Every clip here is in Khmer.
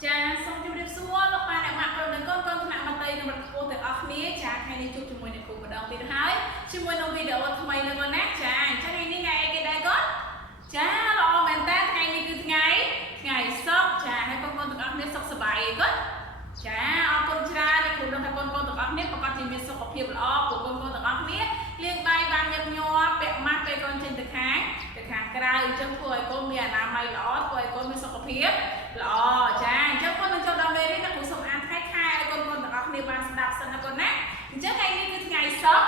Cha xong chụp điệp xua lúc ba nè mặc rồi con nặng mặt tay nè mặt cô từ óc mía cha hay đi chụp chụp mùi này cụ bắt đầu từ hái chụp mùi nông video thay mày là con nát cha hay đi ngày cái đây con cha lo mình ta ngày đi cứ ngày sốc cha hay con từ óc mía sốc sbài con cha con cha đi cụ đang thay con từ óc mía con chỉ biết sốc phiền lo của con từ óc mía liên bài bàn nhập nhòa bẹt mắtไปcon trên từ kháng cái đây chân phơi con miền Nam mày lỏ phơi con mới sốc phiền lỏ cha chân conมันจะดำเนินในผู้สมานคล้ายๆคนต่างๆในบ้านสดับสนคนนะจะไงนี่คือไงซอก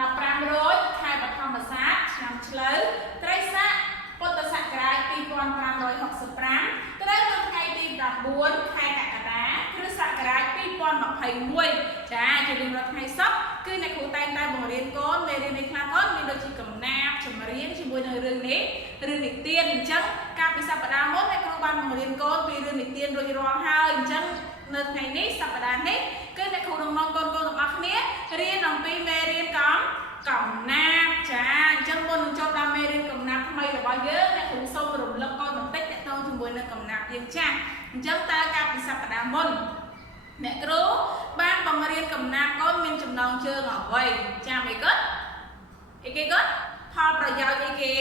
ดับปรามร้อยคายบัตรธรรมศาสตร์นำเฉลยไตรสะปตสักการปีปอนปรามร้อย60ปรามไตรวันไงปีปรามบ้วนคายกะกะดาคือสักการปีปอนบักไผ่มวยจ้าจะเรียนรัฐไงซอกคือในครูไต่บ่เรียนก้นเรียนในคลาสก้นมีโดยจีกำนาบชมเรียนชิมวยในเรื่องนี้เตียนจังการพิสัปดาห์มดในครูบ้านบ่เรียนก้นปีเรื่องเตียนโดยรวมห้าจังในไงนี้สัปดาห์นี้ก็ในครูน้องๆก้นต่างๆนี้เรียนน้องปีเมเรียนกำนาบจ้าจังบนจบดาเมเรียนกำนาบทำไมแต่ว่าเยอะในครูส่งสรุปแล้วก้นมันเต็กแต่ต้องชิมวยในกำนาบยังจ้าจังตาการพิสัปดาห์มดអ្នកគ្រូបានបង្រៀនកំណាព្យកូនមានចំណងជើងអ្វីចាំអីគាត់អីគេគាត់ផលប្រយោជន៍អីគេ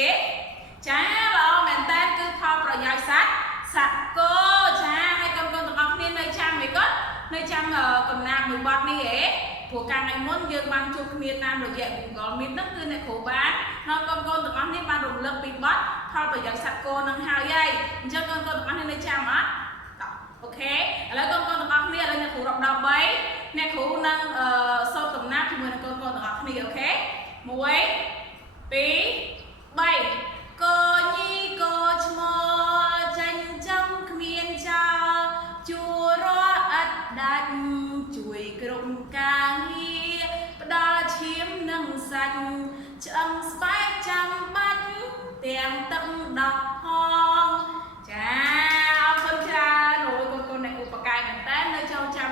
ចាល្អមែនតើគឺផលប្រយោជន៍សត្វគោចាហើយកូនទាំងអស់គ្នានៅចាំអីគាត់នៅចាំកំណាព្យមួយបទនេះហ៎ព្រោះកាលថ្ងៃមុនយើងបានជួបគ្នាតាមរយៈ Google Meet ហ្នឹងគឺអ្នកគ្រូបាននៅកូនទាំងអស់គ្នាបានរំលឹកពីបទផលប្រយោជន៍សត្វគោនឹងហើយអញ្ចឹងកូនទាំងអស់គ្នានៅចាំអត់អូខេឥឡូវកូនទាំងអស់គ្នាឥឡូវអ្នកគ្រូរាប់ដល់3អ្នកគ្រូនឹងសូត្រកំណាព្យជាមួយនឹងកូនទាំងអស់គ្នាអូខេ1 2 3កូញីកូឈ្មោះចាញ់ចំគ្មានចោលជួរអត់ដាច់ជួយគ្រប់ការងារផ្ដល់ឈាមនិងសាច់ឆ្អឹងស្បែកចាំបាច់ទាំងទឹកដក់ផងចាអរគុណច្រើនអូយកូនអ្នកគ្រូបកកាយមែនតើនៅចូលចាំ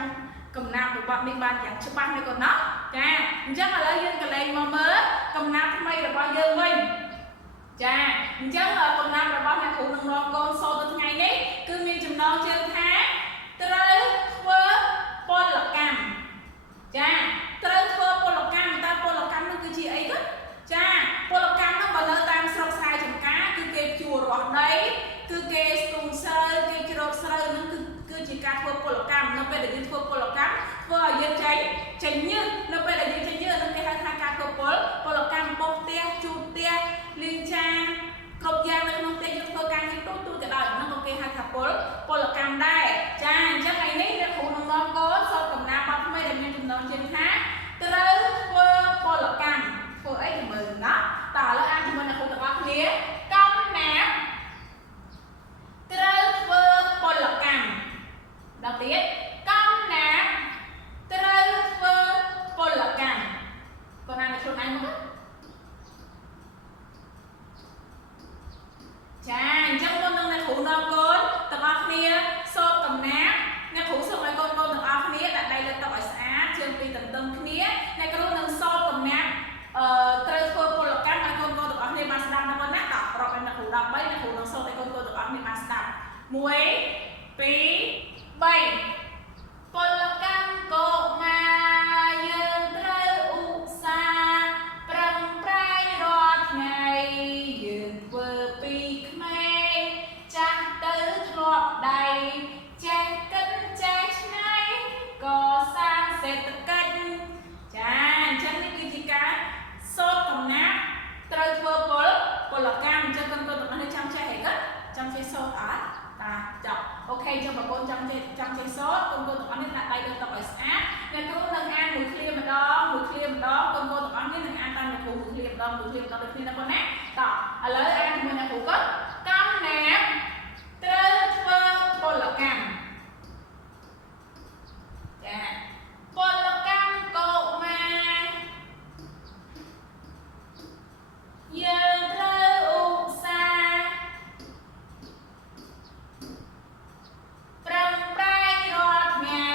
កំណាព្យរបស់នេះបានយ៉ាងច្បាស់នេះកូនណាចាអញ្ចឹងឥឡូវយើងក៏លេងមកមើលកំណាព្យថ្មីរបស់យើងវិញចាអញ្ចឹងកំណាព្យរបស់អ្នកគ្រូនឹងរងកូនសូត្រទៅថ្ងៃនេះគឺមានចំណងជើងថាត្រូវធ្វើពលកម្មចាត្រូវធ្វើពលកម្មតើពលកម្មនោះគឺជាអីទៅចាពលកម្មនោះបើលើតាមស្រុកស្រែចម្ការគឺគេភ្ជួររាស់ដីគឺគេស្ទូងស្រូវគេច្រូតស្រូវនឹងគឺជាការធ្វើពលកម្មនៅពេលដែលយើងធ្វើពលកម្មធ្វើឲ្យយើងចេញញើសនៅពេលដែលយើងចេញញើសនឹងគេហៅថាការធ្វើពលកម្មបុកផ្ទះជូតផ្ទះលាងចានគ្រប់យ៉ាងនៅក្នុងផ្ទះយើងធ្វើការងារទូទៅក៏ដោយហ្នឹងក៏គេហៅថាពលកម្មដែរចាអញ្ចឹងថ្ងៃនេះអ្នកគ្រូនឹងនាំកូនសូត្រកំណាព្យបទថ្មីដែលមានចំណងជើងថាត្រូវធ្វើពលកម្មធ្វើអីទៅមើលណាតើឥឡូវអានជាមួយអ្នកគ្រូទាំងអស់គ្នាកំណាព្យត្រូវធ្វើពលកម្មដល់ទៀតកំណាព្យត្រូវធ្វើពលកម្មកូនអានឲ្យខ្លួនឯងមកចាអញ្ចឹងមុននឹងអ្នកគ្រូនាំកូនទាំងអស់គ្នាសូត្រកំណាព្យអ្នកគ្រូសូមឲ្យកូនទាំងអស់គ្នាដាក់ដៃលើតុឲ្យស្អាតជើងពីរទន្ទឹមគ្នាអ្នកគ្រូនឹងសូត្រកំណាព្យត្រូវធ្វើពលកម្មឲ្យកូនទាំងអស់គ្នាបានស្ដាប់ណាបងណាតោះប្រាប់ឲ្យអ្នកគ្រូ13អ្នកគ្រូនឹងសូត្រឲ្យកូនទាំងអស់គ្នាបានស្ដាប់1 2 3ពលកម្មកុមារយើងត្រូវឧស្សាហ៍ប្រឹងប្រែងរាល់ថ្ងៃយើងធ្វើពីក្មេងចាស់ទៅធ្លាប់ដៃចេះគិតចេះឆ្នៃកសាងសេដ្ឋកិច្ចចាអញ្ចឹងនេះគឺជាការសូត្រកំណាព្យត្រូវធ្វើពលកម្មអញ្ចឹងកូនទាំងអស់នេះចាំចេះអីគាត់ចាំចេះសូត្រអត់ចប់អូខេចឹងបងប្អូនចង់ចេះសូត្រកូនទាំងអស់នេះដាក់ដៃលើតុឲ្យស្អាតអ្នកគ្រូនឹងអានមួយឃ្លាម្ដងកូនទាំងអស់នេះនឹងអានតាមអ្នកគ្រូមួយឃ្លាម្ដងដូចគ្នាណាបងណាតោះឥឡូវអានជាមួយអ្នកគ្រូគាត់កំណាព្យត្រូវធ្វើពលកម្មចាពលកម្មកុមារយើងត្រូវឧស្សាហ៍ប្រឹងប្រែងរាល់ថ្ងៃ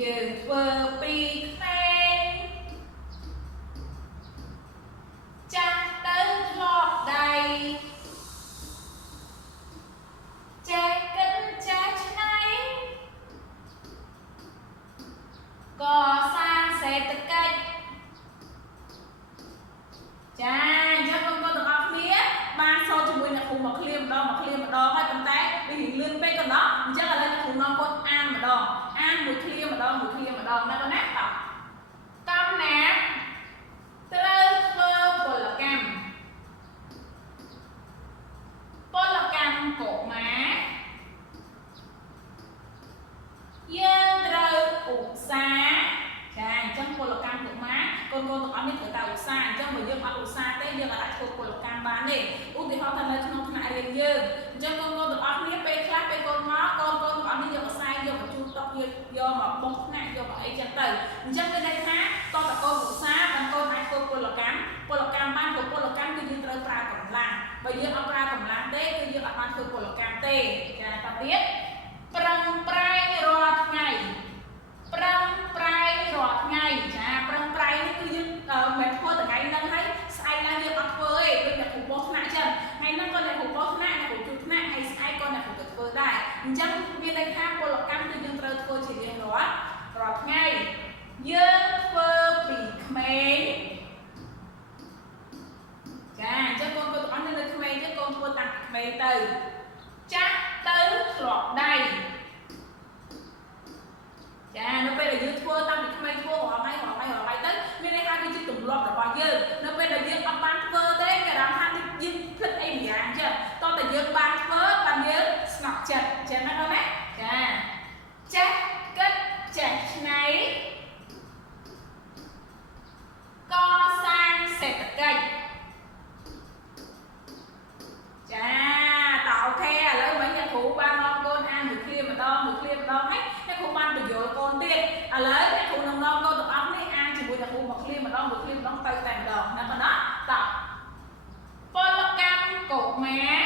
យើងធ្វើពីក្មេងចាស់ មួយអ្នកគ្រូមកឃ្លាម្ដងហើយប៉ុន្តែវារៀងលឿនពេកកណ្ដោះអញ្ចឹងឥឡូវអ្នកគ្រូនាំកូនអានម្ដងអានមួយឃ្លាម្ដងណាកូនណាតកំណាព្យត្រូវធ្វើពលកម្មកុមារយើងត្រូវឧស្សាហ៍ចាអញ្ចឹងពលកម្មកុមារកូនទាំងអស់នេះត្រូវតែឧស្សាហ៍អញ្ចឹងបើយើងអត់ឧស្សាហ៍ទេយើងអាចធ្វើពលកម្មបានទេឧទាហរណ៍ថានៅក្នុងថ្នាក់រៀនយើងអញ្ចឹងកូនទាំងអស់គ្នាពេលខ្លះពេលកូនមកកូនទាំងអស់នេះយកខ្សែយកបញ្ជូនតុយកមកបុកថ្នាក់យកមកអីចឹងទៅអញ្ចឹងមានន័យថាតតកូនឧស្សាហ៍បានកូនអាចធ្វើពលកម្មបានព្រោះពលកម្មគឺយើងត្រូវប្រើកម្លាំងបើយើងអត់ប្រើកម្លាំងទេគឺយើងអត់បានធ្វើពលកម្មទេចាតទៀតប្រឹងប្រែងរាល់ថ្ងៃចាប្រឹងប្រែងនេះគឺយើងមិនធ្វើថ្ងៃហ្នឹងហើយស្អែកឡើងយើងអត់ធ្វើទេដូចអ្នកគ្រូបោះថ្នាក់ចឹងថ្ងៃហ្នឹងក៏អ្នកគ្រូបោះថ្នាក់អ្នកគ្រូជួបថ្នាក់ហើយស្អែកក៏អ្នកគ្រូទៅធ្វើដែរអញ្ចឹងមានន័យថាពលកម្មគឺយើងត្រូវធ្វើជារៀងរាល់ថ្ងៃយើងធ្វើពីក្មេងចាអញ្ចឹងកូនទាំងអស់នៅក្មេងចឹងកូនធ្វើតាំងពីក្មេងទៅចាស់ទៅធ្លាប់ដៃចានៅពេលដែលយើងធ្វើតាំងពីក្មេងធ្វើរហងៃទៅមានន័យថាវាជាទម្លាប់របស់យើងនៅពេលដែលយើងអត់បានធ្វើទេគេរំថាយើងភ្លេចអីម្យ៉ាងចឹងតោះតែយើងបានធ្វើបានយើងស្ងប់ចិត្តចឹងណាកូនណាចាចេះគិតចេះច្នៃកសាងសេដ្ឋកិច្ចចាតើអូខេឥឡូវវិញអ្នកគ្រូបាននាំកូនអានមួយឃ្លាម្ដងហើយអ្នកគ្រូបានបញ្យល់កូនទៀតឥឡូវអ្នកគ្រូនឹងនាំកូនទាំងអស់នេះអានជាមួយអ្នកគ្រូមួយឃ្លាម្ដងទៅតែម្ដងណាកូនណាតើពលកម្មកុមារ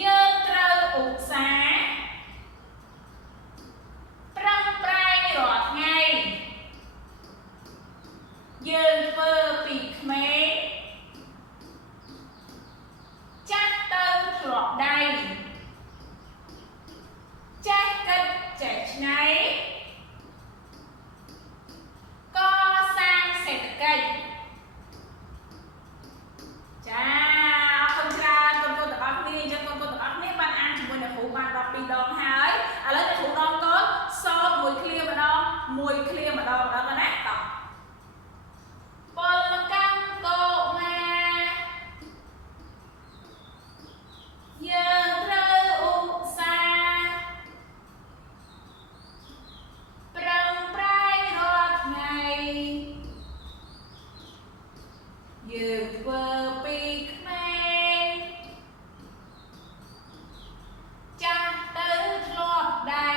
យើងត្រូវឧស្សាហ៍ប្រឹងប្រែងរាល់ថ្ងៃយើងធ្វើពីក្មេងចាស់ទៅធ្លាប់ដៃចេះគិតចេះច្នៃកសាងសេដ្ឋកិច្ចចាអរគុណច្រើនកូនទាំងអស់គ្នាអញ្ចឹងកូនទាំងអស់គ្នាបានអានជាមួយអ្នកគ្រូបាន12ដងហើយឥឡូវអ្នកគ្រូនាំកូនសូត្រមួយឃ្លាម្ដងណាតោះពលកម្មកុមារយើងត្រូវឧស្សាហ៍ប្រឹងប្រែងរាល់ថ្ងៃយើងធ្វើពីក្មេងចាស់ទៅធ្លាប់ដៃ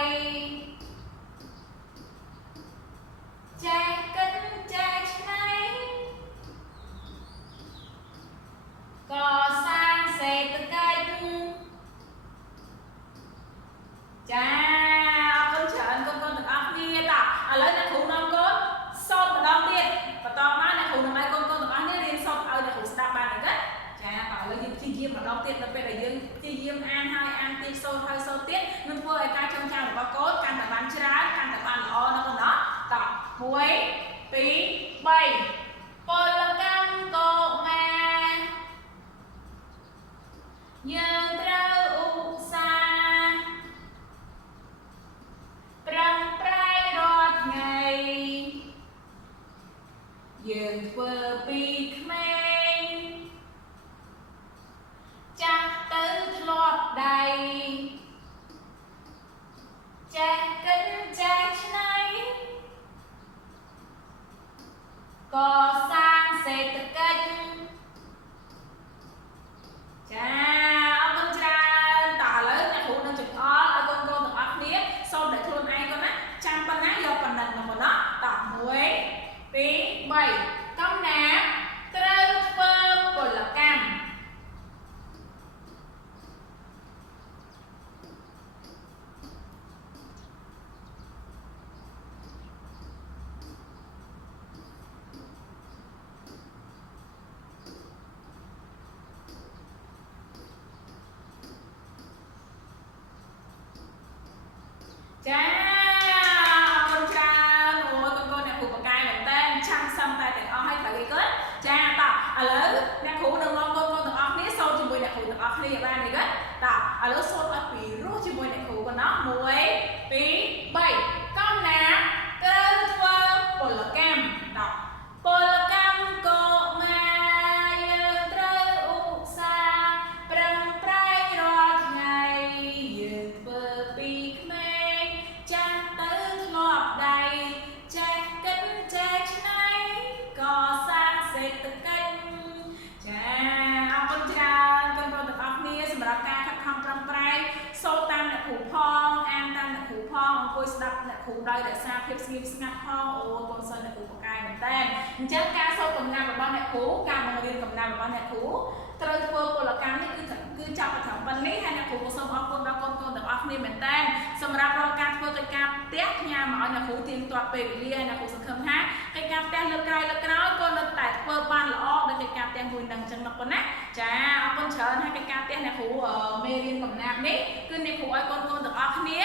ចេះគិតចេះច្នៃកសាងសេដ្ឋកិច្ចចាអរគុណច្រើនកូនទាំងអស់គ្នាតើឥឡូវអ្នកគ្រូនាំកូនសូត្រម្ដងទៀតបន្តមកអ្នកគ្រូនឹងឲ្យកូនទាំងអស់គ្នារៀនសូត្រឲ្យអ្នកគ្រូស្ដាប់បានទេចាតើឥឡូវយើងព្យាយាមម្ដងទៀតដល់ពេលដែលយើងព្យាយាមអានហើយអានទៀតសូត្រហើយសូត្រទៀតនឹងធ្វើឲ្យការចងចាំរបស់កូនកាន់តែបានច្រើនកាន់តែបានល្អណាកូនណាតោះ1 2 3ពលកម្មកុមារយើងត្រូវឧស្សាហ៍ប្រឹងប្រែងរាល់ថ្ងៃយើងធ្វើពីក្មេងចាស់ទៅធ្លាប់ដៃចេះគិតចេះច្នៃកសាងសេដ្ឋកិច្ចចាអរគុណច្រើនតើឥឡូវអ្នកគ្រូនឹងចង្អុលឲ្យកូនទាំងអស់គ្នាសូត្រតែខ្លួនឯងកូនណាចាំប៉ុណ្ណាយកប៉ុណ្ណឹងណាកូនណាតោះ1 2 3កំណាព្យត្រូវធ្វើពលកម្មចាអរគុណច្រើនអូយកូនអ្នកគ្រូបកកាយមែនតើឆាំសឹមតែទាំងអស់ហើយត្រូវគេគាត់ចាតោះឥឡូវអ្នកគ្រូនឹងនាំកូនទាំងអ ឥឡូវសូត្រឲ្យពីរោះជាមួយអ្នកគ្រូប៉ុណ្ណោះ1 2 3កំណាព្យត្រូវធ្វើពលកម្ម10ពលកម្មកុមារយើងត្រូវឧស្សាហ៍ប្រឹងប្រែងរាល់ថ្ងៃយើងធ្វើពីក្មេងចាស់ទៅធ្លាប់ដៃចេះគិតចេះច្នៃកសាងសេដ្ឋកិច្ចចាអរគុណច្រើនកូនប្រុសទាំងអស់គ្នាសម្រាប់ការខិតខំប្រឹងប្រែងសូត្រតាមអ្នកគ្រូផងអានតាមអ្នកគ្រូផងអង្គុយស្ដាប់អ្នកគ្រូដោយរក្សាភាពស្ងៀមស្ងាត់ផងអូកូនសិស្សអ្នកគ្រូបកកាយមែនតើអញ្ចឹងការសូត្រកំណាព្យរបស់អ្នកគ្រូការបង្រៀនកំណាព្យរបស់អ្នកគ្រូត្រូវធ្វើពលកម្មនេះគឺចាប់ពីត្រឹមប៉ុណ្នេះហើយអ្នកគ្រូក៏សូមអរគុណដល់កូនទាំងអស់គ្នាមែនតើសម្រាប់រាល់ការធ្វើកិច្ចការផ្ទះផ្ញើមកឲ្យអ្នកគ្រូទៀងទាត់ពេលវេលាហើយអ្នកគ្រូសង្ឃឹមថាកិច្ចការផ្ទះលើកក្រោយក៏នៅតែធ្វើបានល្អដោយកិច្ចការផ្ទះមួយនឹងអញ្ចឹងណាប៉ុណ្ណាចាអរគុណច្រើនហើយកិច្ចការផ្ទះអ្នកគ្រូមេរៀនកំណាព្យនេះគឺអ្នកគ្រូឲ្យកូនទាំងអស់គ្នា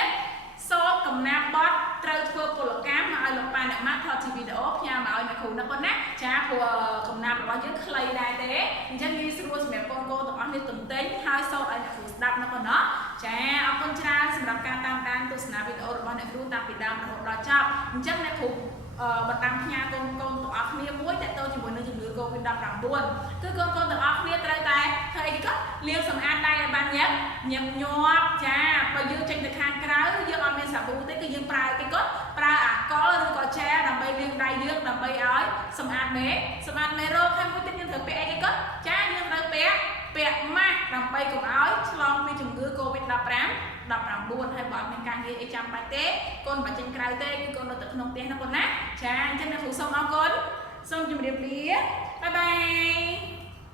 សូត្រកំណាព្យបទត្រូវធ្វើពលកម្មមកឲ្យលោកប៉ាអ្នកម៉ាក់ថតជាវីដេអូផ្ញើមកឲ្យអ្នកគ្រូណាប៉ុណ្ណាចាព្រោះកំណាព្យរបស់យើងខ្លីដែរទេអញ្ចឹងងាយស្រួលសម្រាប់កូនទាំងអស់នេះទន្ទិញហើយសូត្រឲ្យអ្នកគ្រូស្ដាប់ណាប៉ុណ្ណោះចាអរគុណច្រើនសម្រាប់ការតាមដានទស្សនាវីដេអូរបស់អ្នកគ្រូតាំងពីដើមរហូតដល់ចប់អញ្ចឹងអ្នកគ្រូបណ្ដាំផ្ញើកូនទាំងអស់គ្នាមួយតើតើជាមួយនឹងជំងឺ Covid-19 គឺកូនទាំងអស់គ្នាត្រូវតែធ្វើអីក៏លាងសម្អាតដៃឲ្យបានញឹកញាប់ចាបើយើងចេញទៅខាងក្រៅយើងអត់មានសាប៊ូទេគឺយើងប្រើអីក៏ប្រើអាល់កុលឬក៏ជែលដើម្បីលាងដៃយើងដើម្បីឲ្យសម្អាតមេរោគហើយមួយទៀតយើងត្រូវពាក់អីក៏ចាយើងត្រូវពាក់ម៉ាស់ដើម្បីកុំឲ្យឆ្លងពីជំងឺ Covid-19 ហើយបើអត់មានការងារអីចាំបាច់ទេកូនបើចេញក្រៅទេគឺកូននៅតែក្នុងផ្ទះណាកូនណាចាអញ្ចឹងអ្នកគ្រូសូមអរគុណសូមជម្រាបលាបាយបាយ